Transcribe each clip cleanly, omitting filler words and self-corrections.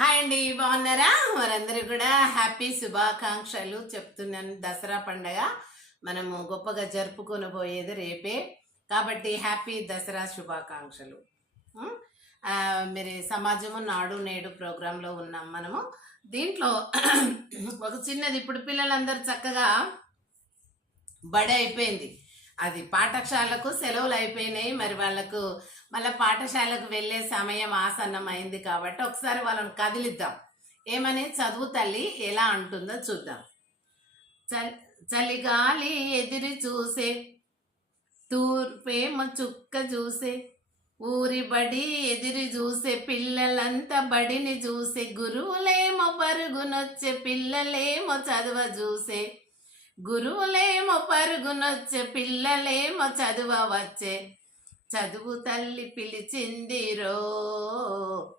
Hi అండి, బాగున్నారా? మరందరూ కూడా హ్యాపీ శుభాకాంక్షలు చెప్తున్నాను. దసరా పండగ మనము గొప్పగా జరుపుకొనబోయేది రేపే కాబట్టి హ్యాపీ దసరా శుభాకాంక్షలు. ఉం? మీరు సమాజము నాడు నేడు ప్రోగ్రాంలో ఉన్నాం మనము. దీంట్లో ఒక చిన్నది, ఇప్పుడు పిల్లలందరూ చక్కగా బడి అయిపోయింది, అది పాఠశాలకు సెలవులు అయిపోయినాయి. మరి వాళ్ళకు మళ్ళీ పాఠశాలకు వెళ్ళే సమయం ఆసన్నం అయింది కాబట్టి ఒకసారి వాళ్ళని కదిలిద్దాం. ఏమని చదువు తల్లి ఎలా అంటుందో చూద్దాం. చలిగాలి ఎదిరి చూసే, తూర్పేమో చుక్క చూసే, ఊరి బడి ఎదిరి చూసే, పిల్లలంతా బడిని చూసే, గురువులేమో పరుగునొచ్చే, పిల్లలేమో చదువ చూసే, గురువులేమో పరుగునొచ్చే, పిల్లలేమో చదువ వచ్చే, చదువు తల్లి పిలిచిందిరో,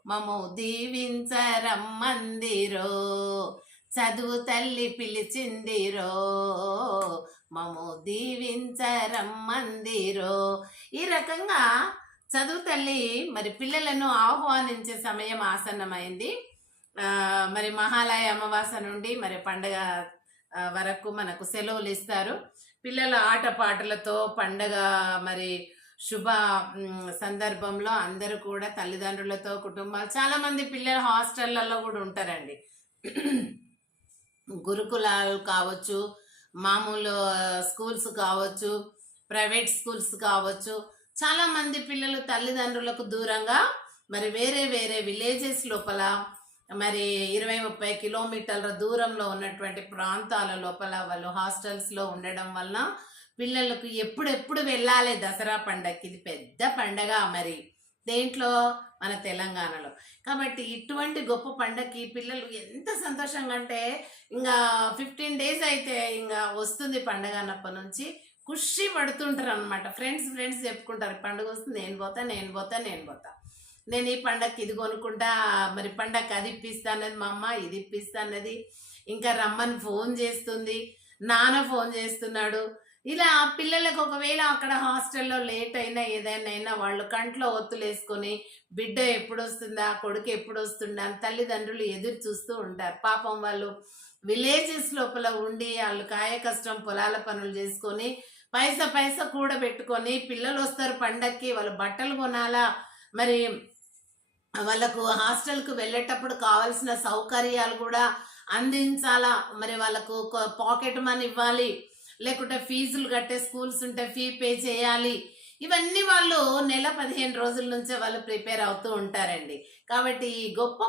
మము దీవించరమ్మందిరో, చదువు తల్లి పిలిచిందిరో, మము దీవించరమ్మందిరో. ఈ రకంగా చదువు తల్లి మరి పిల్లలను ఆహ్వానించే సమయం ఆసన్నమైంది. మరి మహాలయ అమావాస్య నుండి మరి పండగ వరకు మనకు సెలవులు ఇస్తారు. పిల్లల ఆటపాటలతో పండగ మరి శుభ సందర్భంలో అందరూ కూడా తల్లిదండ్రులతో కుటుంబాలు, చాలా మంది పిల్లలు హాస్టళ్లలో కూడా ఉంటారండి. గురుకులాలు కావచ్చు, మామూలు స్కూల్స్ కావచ్చు, ప్రైవేట్ స్కూల్స్ కావచ్చు, చాలా మంది పిల్లలు తల్లిదండ్రులకు దూరంగా మరి వేరే వేరే విలేజెస్ లోపల మరి 20-30 కిలోమీటర్ల దూరంలో ఉన్నటువంటి ప్రాంతాల లోపల వాళ్ళు హాస్టల్స్లో ఉండడం వల్ల పిల్లలకు ఎప్పుడెప్పుడు వెళ్ళాలి దసరా పండగకి. ఇది పెద్ద పండగ మరి దేంట్లో, మన తెలంగాణలో. కాబట్టి ఇటువంటి గొప్ప పండగకి పిల్లలు ఎంత సంతోషంగా అంటే, ఇంకా 15 days అయితే ఇంకా వస్తుంది పండగ అన్నప్పటి నుంచి ఖుషి పడుతుంటారు అనమాట. ఫ్రెండ్స్ చెప్పుకుంటారు, పండుగ వస్తుంది, నేను పోతా నేను ఈ పండగకి ఇది కొనుక్కుంటా, మరి పండగకి అది ఇప్పిస్తానది మా అమ్మ, ఇది ఇప్పిస్తానది, ఇంకా రమ్మని ఫోన్ చేస్తుంది, నాన్న ఫోన్ చేస్తున్నాడు. ఇలా పిల్లలకు ఒకవేళ అక్కడ హాస్టల్లో లేట్ అయినా ఏదైనా వాళ్ళు కంట్లో ఒత్తులేసుకొని బిడ్డ ఎప్పుడు వస్తుందా, కొడుకు ఎప్పుడు వస్తుందా అని తల్లిదండ్రులు ఎదురు చూస్తూ ఉంటారు. పాపం వాళ్ళు విలేజెస్ లోపల ఉండి వాళ్ళు కాయ కష్టం పొలాల పనులు చేసుకొని పైసా కూడబెట్టుకొని పిల్లలు వస్తారు పండక్కి, వాళ్ళు బట్టలు కొనాలా, మరి వాళ్ళకు హాస్టల్కు వెళ్ళేటప్పుడు కావాల్సిన సౌకర్యాలు కూడా అందించాలా, మరి వాళ్ళకు పాకెట్ మనీ ఇవ్వాలి, లేకుంటే ఫీజులు కట్టే స్కూల్స్ ఉంటే ఫీ పే చేయాలి. ఇవన్నీ వాళ్ళు నెల 15 రోజుల నుంచే వాళ్ళు ప్రిపేర్ అవుతూ ఉంటారండి. కాబట్టి ఈ గొప్ప